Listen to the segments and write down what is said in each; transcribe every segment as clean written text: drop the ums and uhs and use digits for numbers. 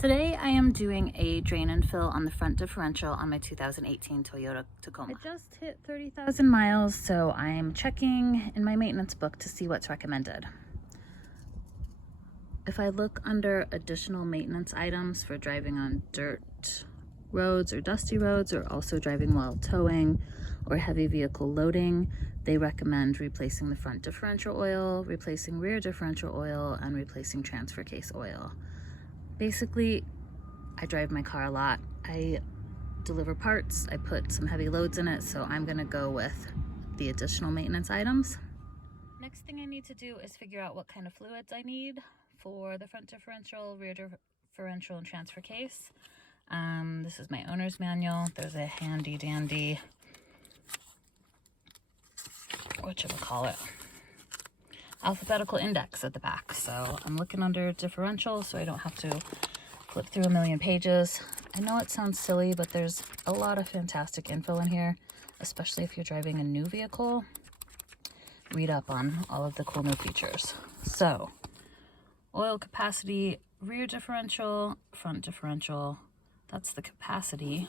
Today I am doing a drain and fill on the front differential on my 2018 Toyota Tacoma. I just hit 30,000 miles, so I'm checking in my maintenance book to see what's recommended. If I look under additional maintenance items for driving on dirt roads or dusty roads, or also driving while towing or heavy vehicle loading, they recommend replacing the front differential oil, replacing rear differential oil, and replacing transfer case oil. Basically, I drive my car a lot. I deliver parts, I put some heavy loads in it, so I'm gonna go with the additional maintenance items. Next thing I need to do is figure out what kind of fluids I need for the front differential, rear differential, and transfer case. This is my owner's manual. There's a handy dandy, whatchamacallit, alphabetical index at the back. So I'm looking under differential so I don't have to flip through a million pages. I know it sounds silly, but there's a lot of fantastic info in here, especially if you're driving a new vehicle. Read up on all of the cool new features. So, oil capacity, rear differential, front differential, that's the capacity,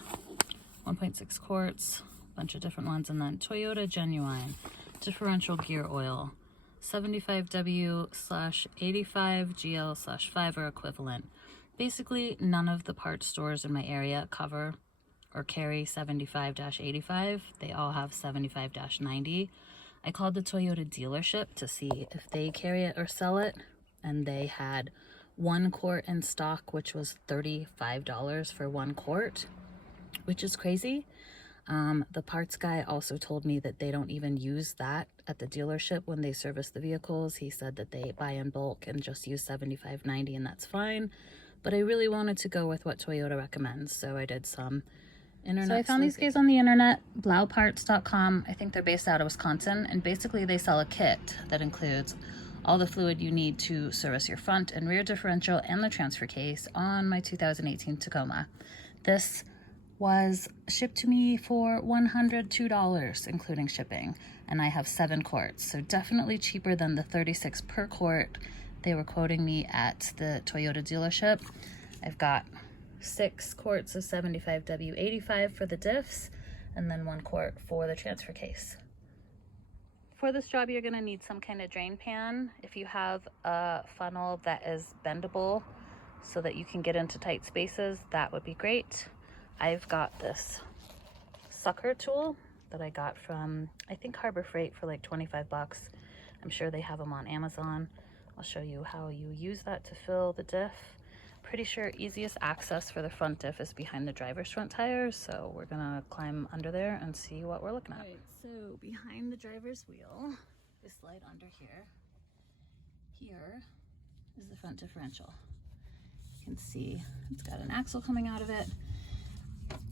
1.6 quarts, a bunch of different ones, and then Toyota Genuine differential gear oil, 75W/85GL/5 or equivalent. Basically, none of the parts stores in my area cover or carry 75-85. They all have 75-90. I called the Toyota dealership to see if they carry it or sell it, and they had 1 quart in stock, which was $35 for 1 quart, which is crazy. The parts guy also told me that they don't even use that at the dealership when they service the vehicles. He said that they buy in bulk and just use 75-90, and that's fine. But I really wanted to go with what Toyota recommends, so I did some internet. So I found these guys on the internet, blauparts.com. I think they're based out of Wisconsin, and basically they sell a kit that includes all the fluid you need to service your front and rear differential and the transfer case on my 2018 Tacoma. This was shipped to me for $102, including shipping, and I have 7 quarts, so definitely cheaper than the $36 per quart they were quoting me at the Toyota dealership. I've got 6 quarts of 75W85 for the diffs, and then 1 quart for the transfer case. For this job, you're gonna need some kind of drain pan. If you have a funnel that is bendable so that you can get into tight spaces, that would be great. I've got this sucker tool that I got from, I think, Harbor Freight for like 25 bucks. I'm sure they have them on Amazon. I'll show you how you use that to fill the diff. Pretty sure easiest access for the front diff is behind the driver's front tires, so we're gonna climb under there and see what we're looking at. All right, so behind the driver's wheel, we slide under here. Here is the front differential. You can see it's got an axle coming out of it.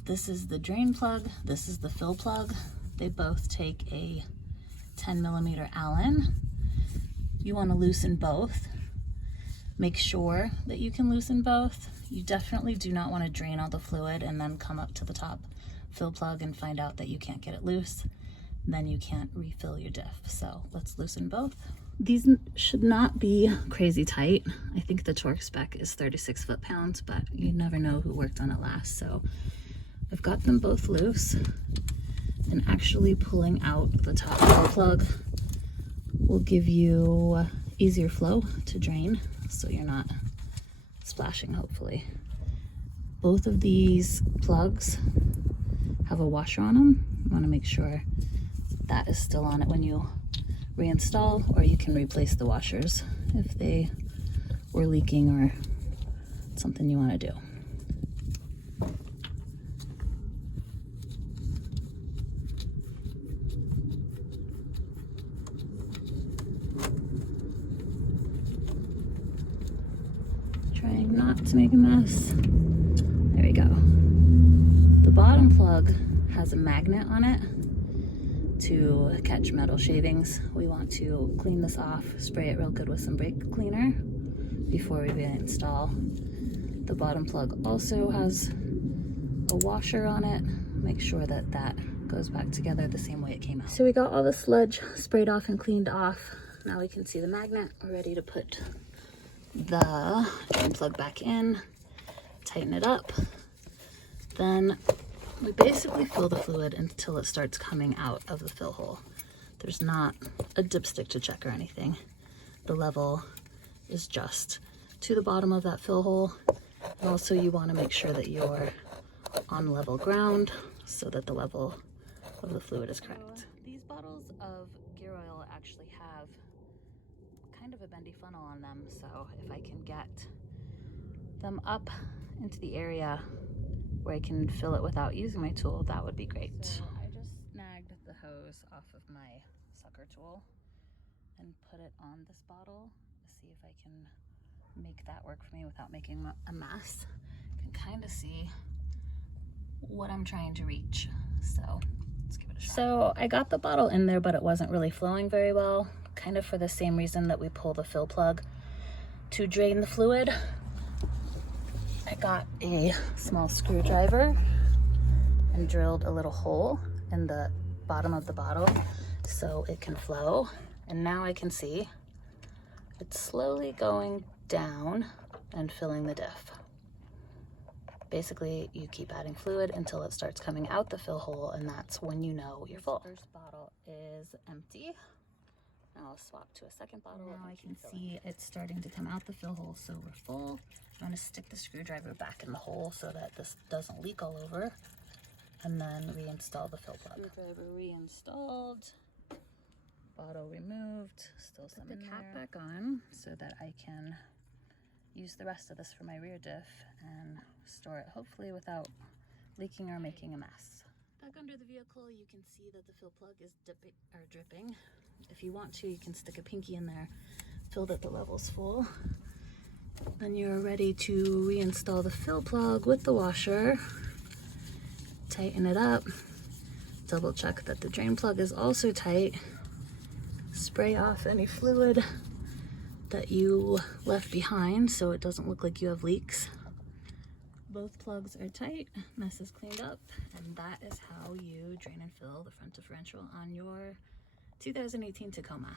This is the drain plug, this is the fill plug. They both take a 10mm Allen. You want to loosen both. Make sure that you can loosen both. You definitely do not want to drain all the fluid and then come up to the top fill plug and find out that you can't get it loose. Then you can't refill your diff. So let's loosen both. These should not be crazy tight. I think the torque spec is 36 foot-pounds, but you never know who worked on it last. So I've got them both loose, and actually pulling out the top fill plug will give you easier flow to drain, so you're not splashing, hopefully. Both of these plugs have a washer on them. You want to make sure that is still on it when you reinstall, or you can replace the washers if they were leaking or something you want to do. Trying not to make a mess. There we go. The bottom plug has a magnet on it to catch metal shavings. We want to clean this off, spray it real good with some brake cleaner before we reinstall. The bottom plug also has a washer on it. Make sure that that goes back together the same way it came out. So we got all the sludge sprayed off and cleaned off. Now we can see the magnet. We're ready to put the drain plug back in. tighten it up. Then we basically fill the fluid until it starts coming out of the fill hole. There's not a dipstick to check or anything. The level is just to the bottom of that fill hole. And also you want to make sure that you're on level ground so that the level of the fluid is correct. So these bottles of gear oil actually have kind of a bendy funnel on them, so if I can get them up into the area where I can fill it without using my tool, that would be great. So I just snagged the hose off of my sucker tool and put it on this bottle to see if I can make that work for me without making a mess. You can kind of see what I'm trying to reach, so let's give it a shot. So I got the bottle in there, but it wasn't really flowing very well, kind of for the same reason that we pull the fill plug to drain the fluid. I got a small screwdriver and drilled a little hole in the bottom of the bottle so it can flow. And now I can see it's slowly going down and filling the diff. Basically, you keep adding fluid until it starts coming out the fill hole, and that's when you know you're full. First bottle is empty. I'll swap to a second bottle. Now I can see it's starting to come out the fill hole, so we're full. I'm going to stick the screwdriver back in the hole so that this doesn't leak all over, and then reinstall the fill plug. Screwdriver reinstalled, bottle removed, still some in there. Put the cap back on so that I can use the rest of this for my rear diff and store it hopefully without leaking or making a mess. Back under the vehicle, you can see that the fill plug is dripping. If you want to, you can stick a pinky in there, fill that the level's full. Then you're ready to reinstall the fill plug with the washer. Tighten it up. Double check that the drain plug is also tight. Spray off any fluid that you left behind so it doesn't look like you have leaks. Both plugs are tight, mess is cleaned up, and that is how you drain and fill the front differential on your 2018 Tacoma.